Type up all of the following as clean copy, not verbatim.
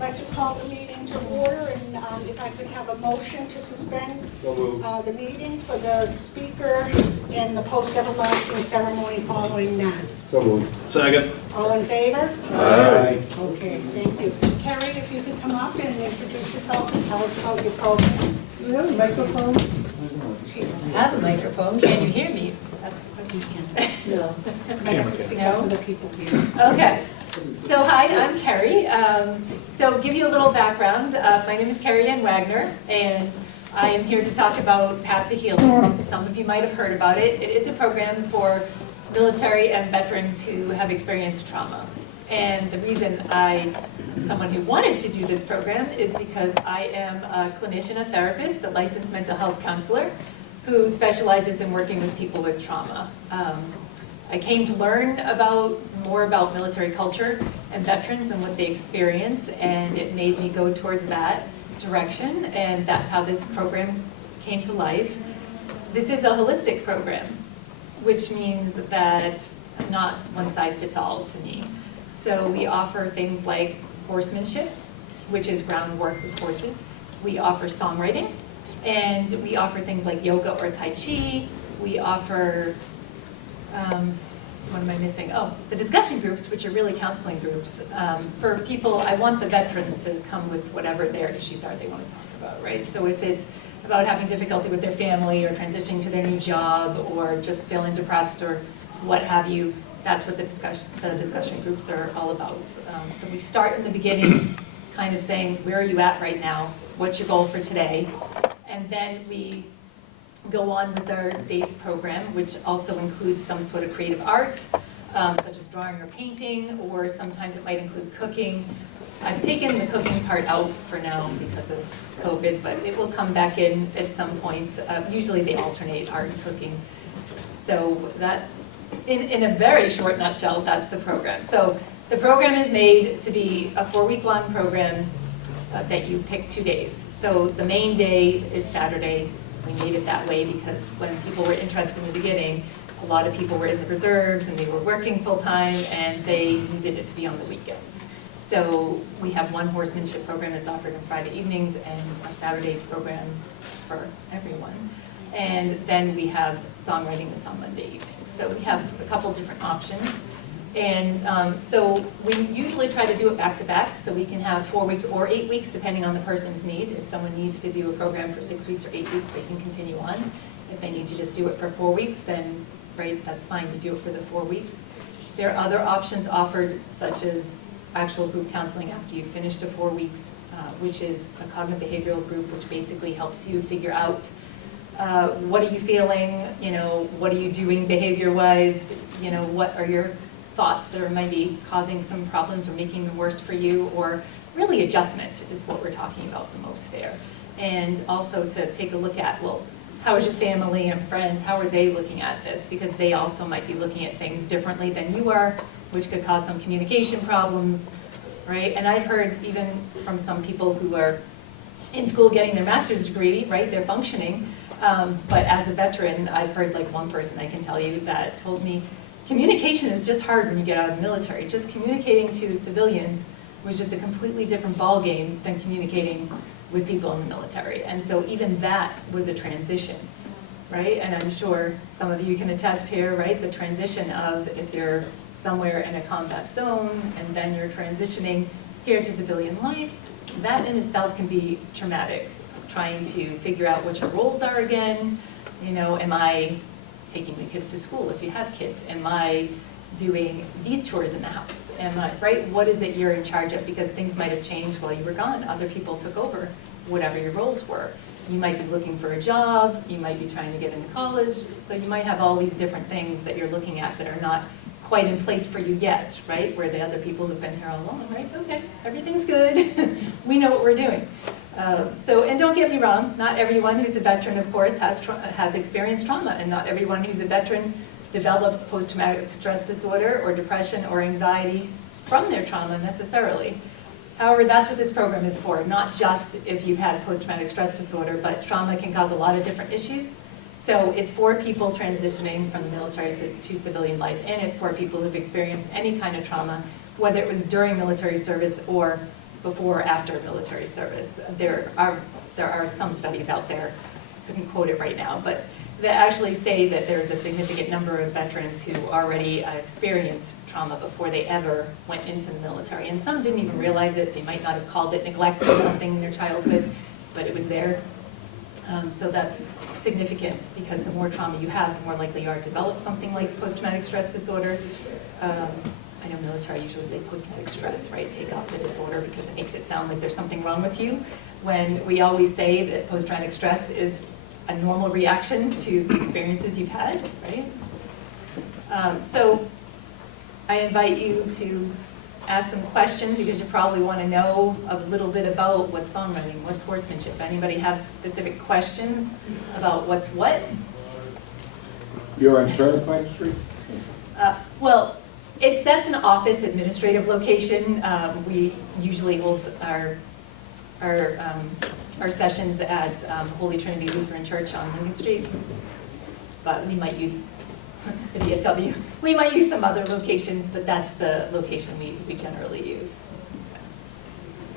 I'd like to call the meeting to order, and if I could have a motion to suspend the meeting for the speaker and the post-everlasting ceremony following that. So moved. Second. All in favor? Aye. Okay, thank you. Keri, if you could come up and introduce yourself and tell us about your program. Do you have a microphone? I have a microphone. Can you hear me? That's the question. No. I have to speak up for the people here. Okay. So hi, I'm Keri. So give you a little background. My name is Keri Wegner, and I am here to talk about Path to Healing. Some of you might have heard about it. It is a program for military and veterans who have experienced trauma. And the reason I am someone who wanted to do this program is because I am a clinician, a therapist, a licensed mental health counselor who specializes in working with people with trauma. I came to learn more about military culture and veterans and what they experience, and it made me go towards that direction, and that's how this program came to life. This is a holistic program, which means that not one size fits all to me. So we offer things like horsemanship, which is groundwork with horses. We offer songwriting, and we offer things like yoga or tai chi. We offer what am I missing? Oh, the discussion groups, which are really counseling groups. For people, I want the veterans to come with whatever their issues are they want to talk about, right? So if it's about having difficulty with their family or transitioning to their new job or just feeling depressed or what have you, that's what the discussion groups are all about. So we start in the beginning kind of saying, where are you at right now? What's your goal for today? And then we go on with our DAYS program, which also includes some sort of creative art, such as drawing or painting, or sometimes it might include cooking. I've taken the cooking part out for now because of COVID, but it will come back in at some point. Usually they alternate art and cooking. So that's, in a very short nutshell, that's the program. So the program is made to be a 4-week-long program that you pick 2 days. So the main day is Saturday. We made it that way because when people were interested in the beginning, a lot of people were in the reserves and they were working full-time and they needed it to be on the weekends. So we have one horsemanship program that's offered on Friday evenings and a Saturday program for everyone. And then we have songwriting that's on Monday evenings. So we have a couple different options. And so we usually try to do it back-to-back, so we can have 4 weeks or 8 weeks, depending on the person's need. If someone needs to do a program for 6 weeks or 8 weeks, they can continue on. If they need to just do it for 4 weeks, then great, that's fine, you do it for the 4 weeks. There are other options offered, such as actual group counseling after you've finished the 4 weeks, which is a cognitive behavioral group, which basically helps you figure out what are you feeling, what are you doing behavior-wise, what are your thoughts that are maybe causing some problems or making them worse for you, or really adjustment is what we're talking about the most there. And also to take a look at, well, how is your family and friends, how are they looking at this? Because they also might be looking at things differently than you are, which could cause some communication problems, right? And I've heard even from some people who are in school getting their master's degree, right, they're functioning, but as a veteran, I've heard like one person I can tell you that told me, communication is just hard when you get out of the military. Just communicating to civilians was just a completely different ballgame than communicating with people in the military. And so even that was a transition, right? And I'm sure some of you can attest here, right? The transition of if you're somewhere in a combat zone and then you're transitioning here to civilian life, that in itself can be traumatic. Trying to figure out what your roles are again, am I taking the kids to school if you have kids? Am I doing these chores in the house? Am I, right? What is it you're in charge of? Because things might have changed while you were gone. Other people took over whatever your roles were. You might be looking for a job, you might be trying to get into college, so you might have all these different things that you're looking at that are not quite in place for you yet, right? Where the other people who've been here all along, right? Okay, everything's good. We know what we're doing. And don't get me wrong, not everyone who's a veteran, of course, has experienced trauma, and not everyone who's a veteran develops post-traumatic stress disorder or depression or anxiety from their trauma necessarily. However, that's what this program is for, not just if you've had post-traumatic stress disorder, but trauma can cause a lot of different issues. So it's for people transitioning from the military to civilian life, and it's for people who've experienced any kind of trauma, whether it was during military service or before or after military service. There are some studies out there, I couldn't quote it right now, but that actually say that there's a significant number of veterans who already experienced trauma before they ever went into the military. And some didn't even realize it. They might not have called it neglect or something in their childhood, but it was there. So that's significant because the more trauma you have, the more likely you are to develop something like post-traumatic stress disorder. I know military usually say post-traumatic stress, right? Take off the disorder because it makes it sound like there's something wrong with you, when we always say that post-traumatic stress is a normal reaction to the experiences you've had, right? So I invite you to ask some questions because you probably want to know a little bit about what's songwriting, what's horsemanship. Anybody have specific questions about what's what? You're on Turnpike Street? Well, that's an office administrative location. We usually hold our sessions at Holy Trinity Lutheran Church on Lincoln Street, but we might use the VFW. We might use some other locations, but that's the location we generally use.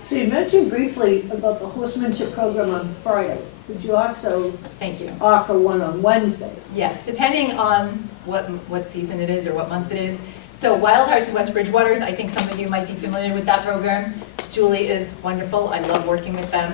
So you mentioned briefly about the horsemanship program on Friday. Could you also Thank you. offer one on Wednesday? Yes, depending on what season it is or what month it is. So Wild Hearts in West Bridgewater, I think some of you might be familiar with that program. Julie is wonderful. I love working with them.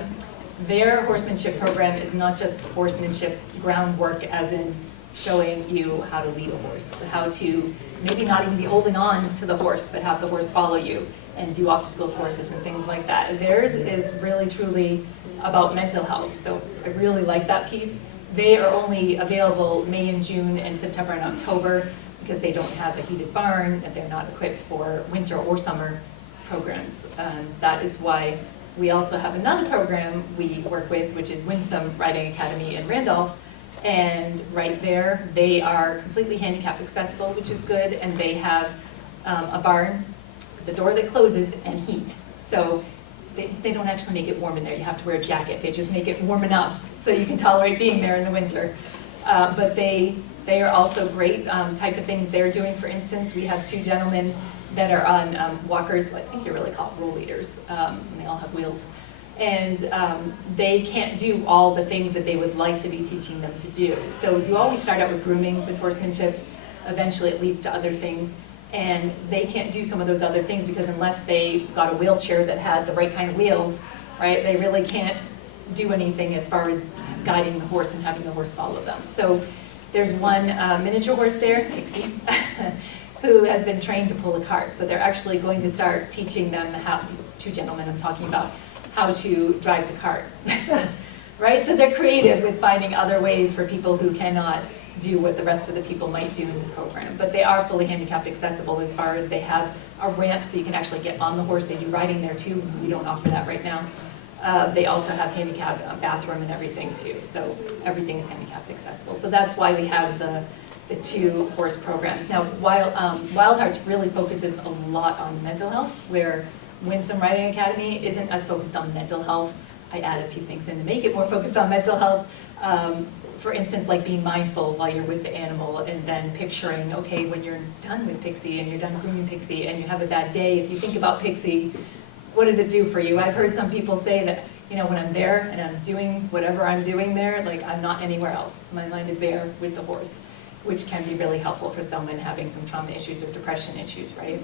Their horsemanship program is not just horsemanship groundwork as in showing you how to lead a horse, how to maybe not even be holding on to the horse, but have the horse follow you and do obstacle courses and things like that. Theirs is really truly about mental health, so I really like that piece. They are only available May and June and September and October because they don't have a heated barn, and they're not equipped for winter or summer programs. That is why we also have another program we work with, which is Winsome Riding Academy in Randolph. And right there, they are completely handicap accessible, which is good, and they have a barn, the door that closes, and heat. So they don't actually make it warm in there. You have to wear a jacket. They just make it warm enough so you can tolerate being there in the winter. But they are also great type of things they're doing. For instance, we have two gentlemen that are on walkers, I think you're really called roll leaders, and they all have wheels. And they can't do all the things that they would like to be teaching them to do. So you always start out with grooming, with horsemanship. Eventually it leads to other things. And they can't do some of those other things because unless they got a wheelchair that had the right kind of wheels, right, they really can't do anything as far as guiding the horse and having the horse follow them. So there's one miniature horse there, Pixie, who has been trained to pull a cart. So they're actually going to start teaching them how, two gentlemen I'm talking about, how to drive the cart, right? So they're creative with finding other ways for people who cannot do what the rest of the people might do in the program. But they are fully handicap accessible as far as they have a ramp so you can actually get on the horse. They do riding there too. We don't offer that right now. They also have handicap bathroom and everything too. So everything is handicap accessible. So that's why we have the two horse programs. Now, Wild Hearts really focuses a lot on mental health, where Winsome Riding Academy isn't as focused on mental health. I add a few things in to make it more focused on mental health. For instance, like being mindful while you're with the animal and then picturing, okay, when you're done with Pixie and you're done grooming Pixie and you have a bad day, if you think about Pixie, what does it do for you? I've heard some people say that, you know, when I'm there and I'm doing whatever I'm doing there, like I'm not anywhere else. My mind is there with the horse, which can be really helpful for someone having some trauma issues or depression issues, right?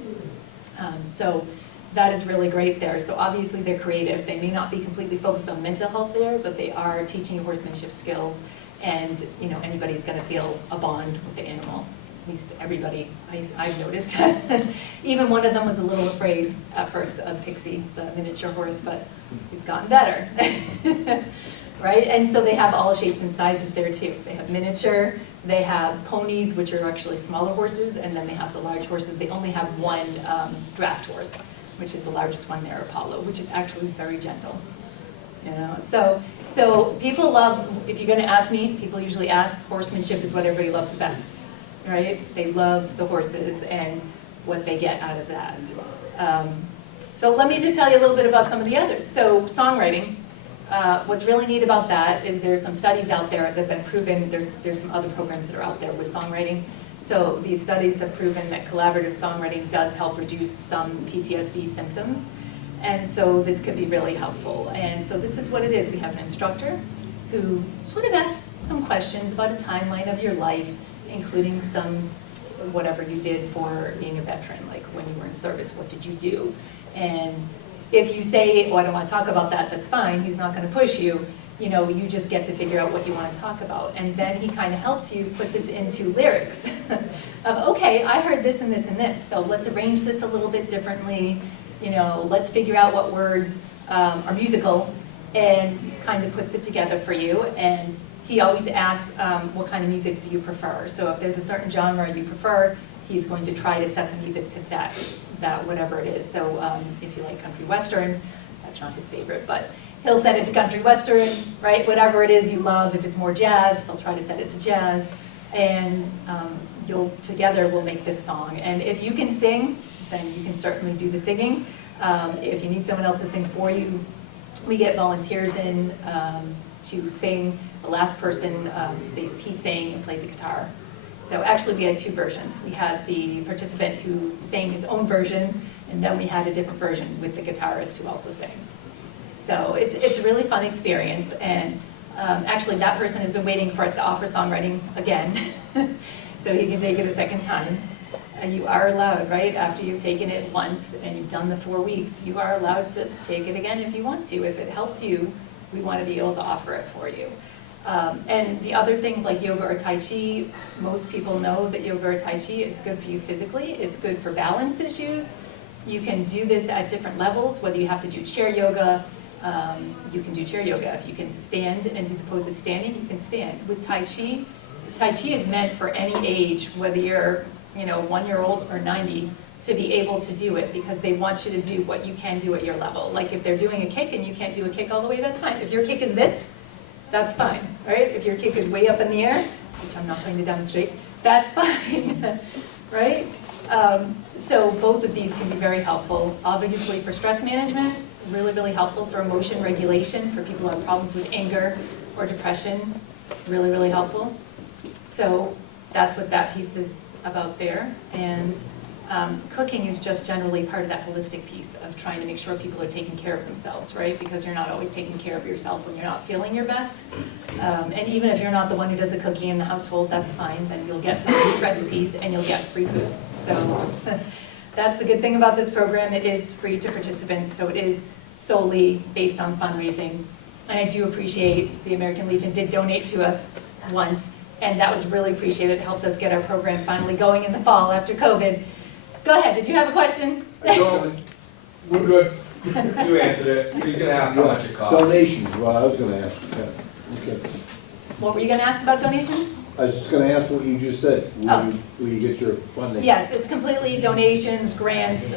So that is really great there. So obviously they're creative. They may not be completely focused on mental health there, but they are teaching horsemanship skills, and you know, anybody's going to feel a bond with the animal. At least everybody I've noticed. Even one of them was a little afraid at first of Pixie, the miniature horse, but he's gotten better. Right? And so they have all shapes and sizes there too. They have miniature, they have ponies, which are actually smaller horses, and then they have the large horses. They only have one draft horse, which is the largest one there, Apollo, which is actually very gentle. You know, so people love, if you're gonna ask me, people usually ask, horsemanship is what everybody loves the best, right? They love the horses and what they get out of that. So let me just tell you a little bit about some of the others. So songwriting, what's really neat about that is there's some studies out there that have been proven, there's some other programs that are out there with songwriting. So these studies have proven that collaborative songwriting does help reduce some PTSD symptoms. And so this could be really helpful. And so this is what it is. We have an instructor who sort of asks some questions about a timeline of your life, including some, whatever you did for being a veteran, like when you were in service, what did you do? And if you say, oh, I don't want to talk about that, that's fine, he's not going to push you. You know, you just get to figure out what you want to talk about. And then he kind of helps you put this into lyrics of, okay, I heard this and this and this, so let's arrange this a little bit differently. You know, let's figure out what words are musical, and kind of puts it together for you. And he always asks, what kind of music do you prefer? So if there's a certain genre you prefer, he's going to try to set the music to that whatever it is. So if you like country western, that's not his favorite, but he'll set it to country western, right? Whatever it is you love. If it's more jazz, he'll try to set it to jazz. And together we'll make this song. And if you can sing, then you can certainly do the singing. If you need someone else to sing for you, we get volunteers in to sing. The last person, he sang and played the guitar. So actually we had two versions. We had the participant who sang his own version, and then we had a different version with the guitarist who also sang. So it's a really fun experience, and actually that person has been waiting for us to offer songwriting again, so he can take it a second time. You are allowed, right, after you've taken it once and you've done the 4 weeks, you are allowed to take it again if you want to. If it helped you, we want to be able to offer it for you. And the other things like yoga or Tai Chi, most people know that yoga or Tai Chi is good for you physically, it's good for balance issues. You can do this at different levels, whether you have to do chair yoga, you can do chair yoga. If you can stand and do the poses standing, you can stand. With Tai Chi is meant for any age, whether you're 1-year-old or 90, to be able to do it, because they want you to do what you can do at your level. Like if they're doing a kick and you can't do a kick all the way, that's fine. If your kick is this, that's fine, right? If your kick is way up in the air, which I'm not going to demonstrate, that's fine, right? So both of these can be very helpful. Obviously for stress management, really, really helpful. For emotion regulation, for people who have problems with anger or depression, really, really helpful. So that's what that piece is about there. And cooking is just generally part of that holistic piece of trying to make sure people are taking care of themselves, right? Because you're not always taking care of yourself when you're not feeling your best. And even if you're not the one who does the cooking in the household, that's fine. Then you'll get some great recipes and you'll get free food. So that's the good thing about this program. It is free to participants, so it is solely based on fundraising. And I do appreciate the American Legion did donate to us once, and that was really appreciated. It helped us get our program finally going in the fall after COVID. Go ahead, did you have a question? No, we're good. You answered it. He was gonna ask how much it costs. Donations, well, I was gonna ask, okay. What were you gonna ask about donations? I was just gonna ask what you just said, Oh. where you get your funding. Yes, it's completely donations, grants.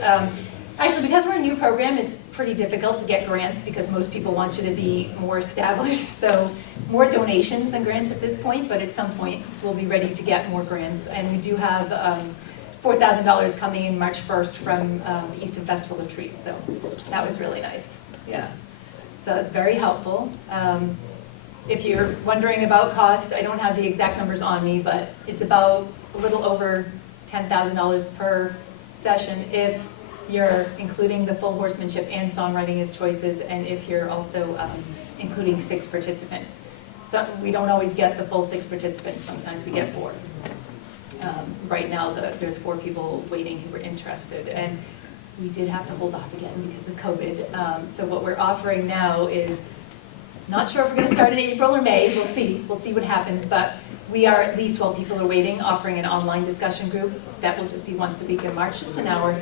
Actually, because we're a new program, it's pretty difficult to get grants because most people want you to be more established. So more donations than grants at this point, but at some point we'll be ready to get more grants. And we do have $4,000 coming in March 1st from the Easton Festival of Trees. So that was really nice, yeah. So it's very helpful. If you're wondering about cost, I don't have the exact numbers on me, but it's about a little over $10,000 per session if you're including the full horsemanship and songwriting as choices, and if you're also including 6 participants. So we don't always get the full 6 participants, sometimes we get 4. Right now there's 4 people waiting who were interested, and we did have to hold off again because of COVID. So what we're offering now is, not sure if we're going to start in April or May, we'll see what happens, but we are, at least while people are waiting, offering an online discussion group that will just be once a week in March, just an hour,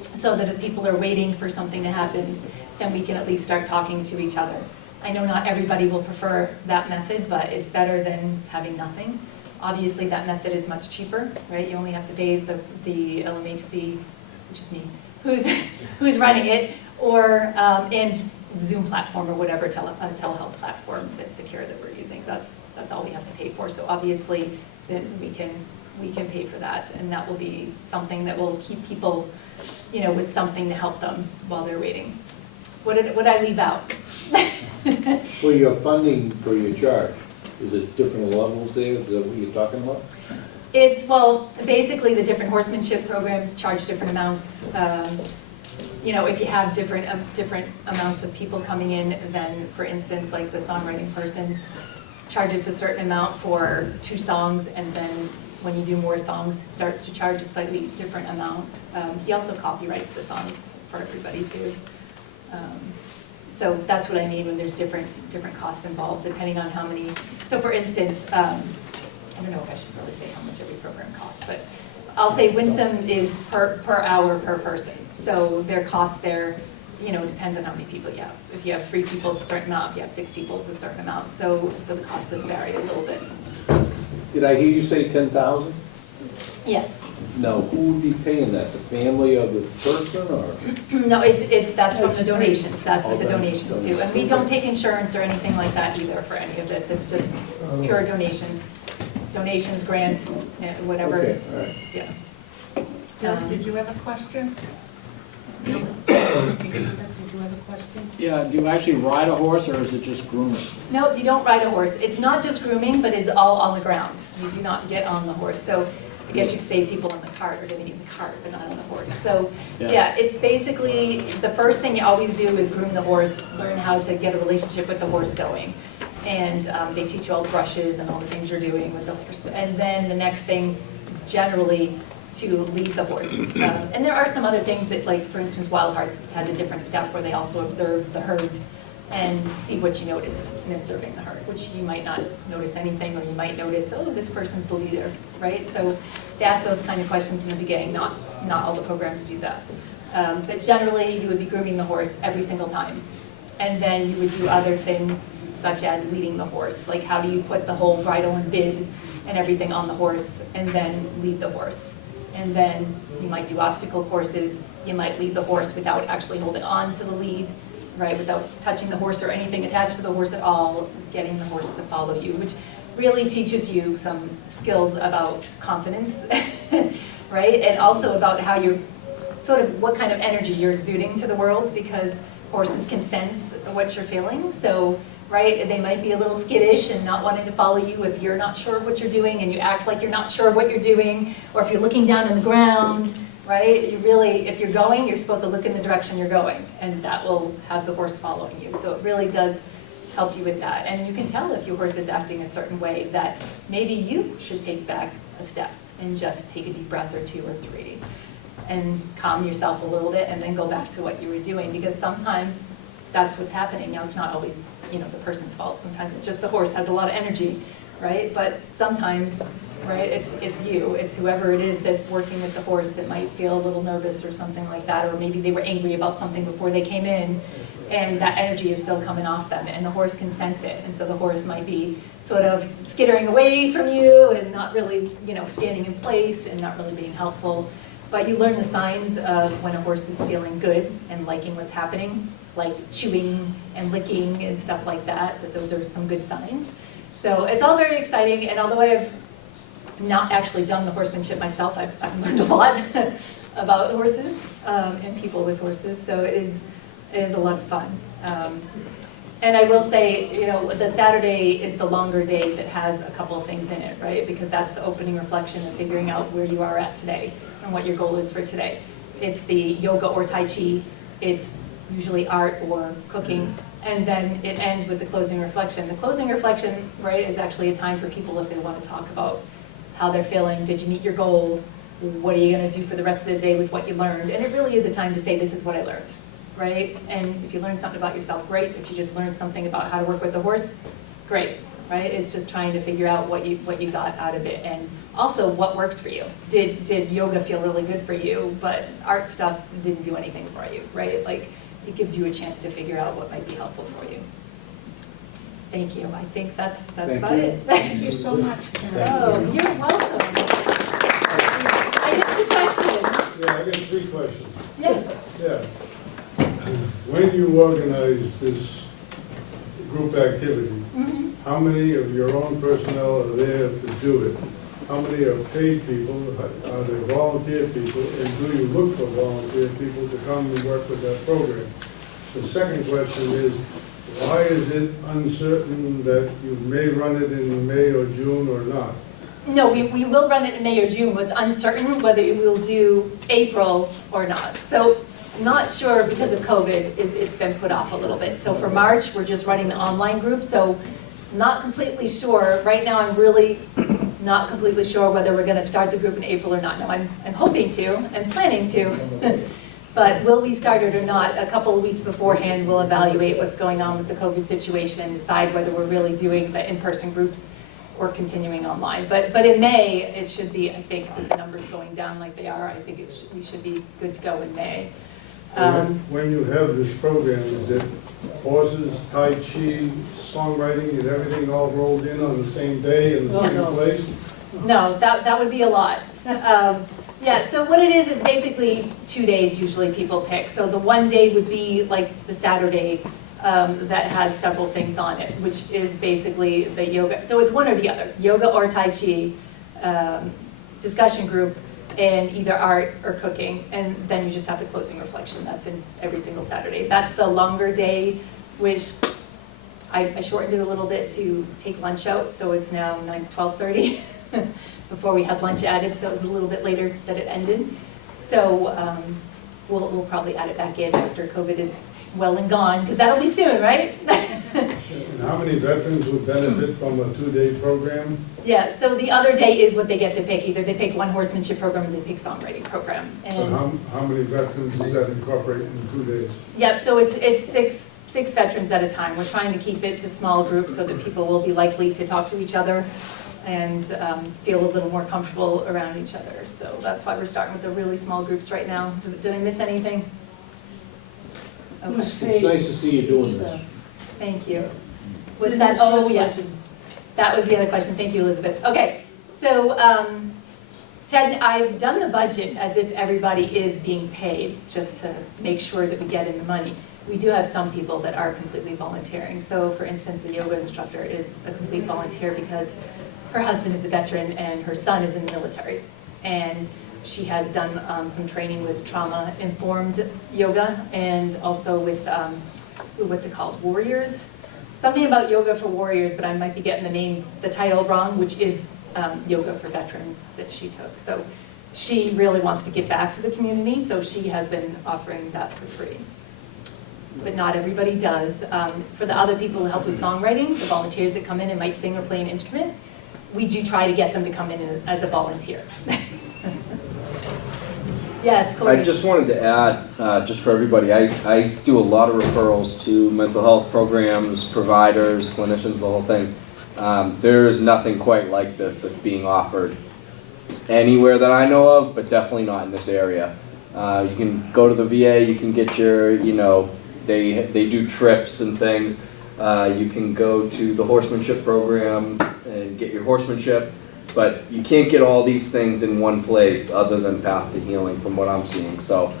so that if people are waiting for something to happen, then we can at least start talking to each other. I know not everybody will prefer that method, but it's better than having nothing. Obviously that method is much cheaper, right? You only have to pay the LMHC, which is me, who's running it, or and Zoom platform or whatever telehealth platform that's secure that we're using. That's all we have to pay for. So obviously we can pay for that, and that will be something that will keep people, with something to help them while they're waiting. What did I leave out? Well, your funding for your charge, is it different levels there? Is that what you're talking about? It's, well, basically the different horsemanship programs charge different amounts. if you have different amounts of people coming in, then, for instance, like the songwriting person charges a certain amount for 2 songs, and then when you do more songs, starts to charge a slightly different amount. He also copyrights the songs for everybody too. So that's what I mean when there's different costs involved, depending on how many. So for instance, I don't know if I should really say how much every program costs, but I'll say Winsome is per hour per person. So their cost there, depends on how many people you have. If you have 3 people, it's a certain amount. If you have 6 people, it's a certain amount. So the cost does vary a little bit. Did I hear you say 10,000? Yes. Now, who would be paying that? The family of the person, or? No, that's from the donations. That's what the donations do. And we don't take insurance or anything like that either for any of this. It's just pure donations. Donations, grants, whatever. Okay, all right. Yeah. Did you have a question? Did you have a question? Yeah, do you actually ride a horse, or is it just grooming? No, you don't ride a horse. It's not just grooming, but it's all on the ground. You do not get on the horse. So I guess you could say people on the cart are getting in the cart, but not on the horse. So yeah, it's basically the first thing you always do is groom the horse, learn how to get a relationship with the horse going. And they teach you all the brushes and all the things you're doing with the horse. And then the next thing is generally to lead the horse. And there are some other things that, like, for instance, Wild Hearts has a different step where they also observe the herd and see what you notice in observing the herd, which you might not notice anything, or you might notice, oh, this person's the leader, right? So they ask those kind of questions in the beginning. Not all the programs do that. But generally, you would be grooming the horse every single time. And then you would do other things, such as leading the horse. Like, how do you put the whole bridle and bid and everything on the horse, and then lead the horse? And then you might do obstacle courses. You might lead the horse without actually holding on to the lead, right? Without touching the horse or anything attached to the horse at all, getting the horse to follow you, which really teaches you some skills about confidence, right? And also about how you're, sort of what kind of energy you're exuding to the world, because horses can sense what you're feeling. So, right, they might be a little skittish and not wanting to follow you if you're not sure of what you're doing and you act like you're not sure of what you're doing, or if you're looking down on the ground, right? You really, if you're going, you're supposed to look in the direction you're going, and that will have the horse following you. So it really does help you with that. And you can tell if your horse is acting a certain way that maybe you should take back a step and just take a deep breath or 2 or 3 and calm yourself a little bit and then go back to what you were doing, because sometimes that's what's happening. Now, it's not always, the person's fault. Sometimes it's just the horse has a lot of energy, right? But sometimes, right, it's you. It's whoever it is that's working with the horse that might feel a little nervous or something like that, or maybe they were angry about something before they came in, and that energy is still coming off them, and the horse can sense it. And so the horse might be sort of skittering away from you and not really, standing in place and not really being helpful. But you learn the signs of when a horse is feeling good and liking what's happening, like chewing and licking and stuff like that, that those are some good signs. So it's all very exciting, and although I've not actually done the horsemanship myself, I've learned a lot about horses and people with horses, so it is a lot of fun. And I will say, the Saturday is the longer day that has a couple of things in it, right? Because that's the opening reflection of figuring out where you are at today and what your goal is for today. It's the yoga or Tai Chi, it's usually art or cooking, and then it ends with the closing reflection. The closing reflection, right, is actually a time for people if they want to talk about how they're feeling. Did you meet your goal? What are you going to do for the rest of the day with what you learned? And it really is a time to say, this is what I learned, right? And if you learn something about yourself, great. If you just learned something about how to work with the horse, great, right? It's just trying to figure out what you got out of it, and also what works for you. Did yoga feel really good for you, but art stuff didn't do anything for you, right? Like, it gives you a chance to figure out what might be helpful for you. Thank you. I think that's about it. Thank you so much, Keri. Oh, you're welcome. I missed a question. Yeah, I got 3 questions. Yes. Yeah. When you organize this group activity, how many of your own personnel are there to do it? How many are paid people? Are there volunteer people? And do you look for volunteer people to come and work with that program? The second question is, why is it uncertain that you may run it in May or June or not? No, we will run it in May or June. What's uncertain whether we will do April or not. So I'm not sure because of COVID, it's been put off a little bit. So for March, we're just running the online group, so not completely sure. Right now, I'm really not completely sure whether we're gonna start the group in April or not. Now, I'm hoping to, and planning to, but will we start it or not? A couple of weeks beforehand, we'll evaluate what's going on with the COVID situation and decide whether we're really doing the in-person groups or continuing online. But in May, it should be, I think, with the numbers going down like they are, I think we should be good to go in May. When you have this program, is it horses, Tai Chi, songwriting, and everything all rolled in on the same day in the same No. place? No, that would be a lot. Yeah, so what it is, it's basically 2 days usually people pick. So the one day would be like the Saturday that has several things on it, which is basically the yoga. So it's one or the other, yoga or Tai Chi, discussion group, and either art or cooking. And then you just have the closing reflection. That's in every single Saturday. That's the longer day, which I shortened it a little bit to take lunch out. So it's now 9 to 12:30. Before we had lunch added, so it was a little bit later that it ended. So we'll probably add it back in after COVID is well and gone, because that'll be soon, right? And how many veterans would benefit from a 2-day program? Yeah, so the other day is what they get to pick. Either they pick one horsemanship program or they pick songwriting program. And And how many veterans does that incorporate in 2 days? yep, so it's six veterans at a time. We're trying to keep it to small groups so that people will be likely to talk to each other and feel a little more comfortable around each other. So that's why we're starting with the really small groups right now. Did I miss anything? Okay, Who's It's nice to see you doing this. thank you. What's that? Oh, yes. That was the other question. Thank you, Elizabeth. Okay, so Ted, I've done the budget as if everybody is being paid, just to make sure that we get in the money. We do have some people that are completely volunteering. So for instance, the yoga instructor is a complete volunteer because her husband is a veteran and her son is in the military. And she has done some training with trauma-informed yoga and also with, what's it called, warriors? Something about yoga for warriors, but I might be getting the title wrong, which is yoga for veterans that she took. So she really wants to give back to the community, so she has been offering that for free. But not everybody does. For the other people who help with songwriting, the volunteers that come in and might sing or play an instrument, we do try to get them to come in as a volunteer. Yes, Corey. I just wanted to add, just for everybody, I do a lot of referrals to mental health programs, providers, clinicians, the whole thing. There is nothing quite like this that's being offered anywhere that I know of, but definitely not in this area. You can go to the VA, you can get your, they do trips and things. You can go to the horsemanship program and get your horsemanship. But you can't get all these things in one place other than Path to Healing from what I'm seeing. So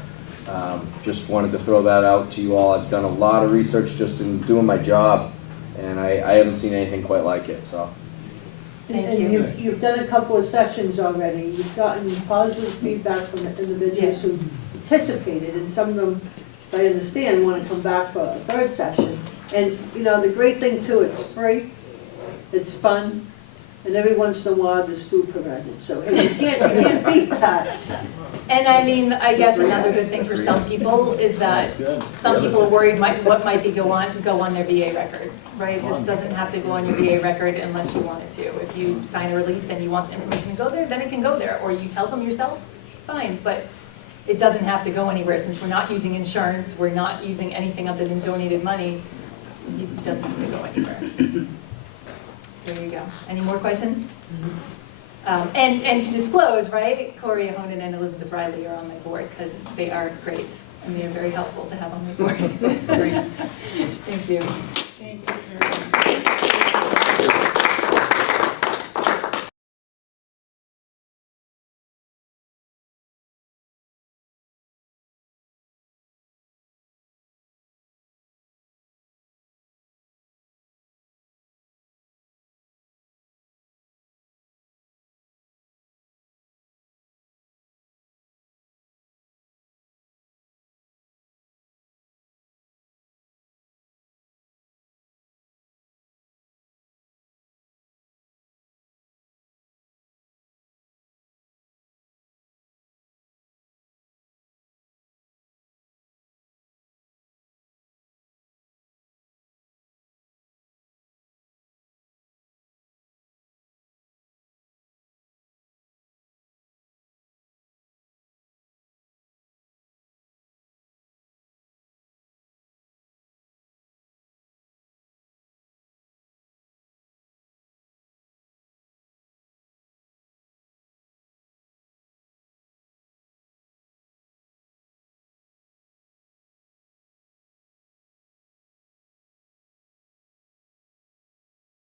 just wanted to throw that out to you all. I've done a lot of research just in doing my job, and I haven't seen anything quite like it. So. Thank you. And you've done a couple of sessions already. You've gotten positive feedback from the individuals who participated, and some of them, if I understand, want to come back for a third session. And the great thing too, it's free, it's fun. And every once in a while, there's food provided, so you can't beat that. And I mean, I guess another good thing for some people is that some people are worried what might go on their VA record, right? This doesn't have to go on your VA record unless you want it to. If you sign a release and you want the information to go there, then it can go there. Or you tell them yourself, fine, but it doesn't have to go anywhere. Since we're not using insurance, we're not using anything other than donated money, it doesn't have to go anywhere. There you go. Any more questions? And to disclose, right, Corey Honan and Elizabeth Riley are on my board because they are great and they are very helpful to have on my board. Thank you.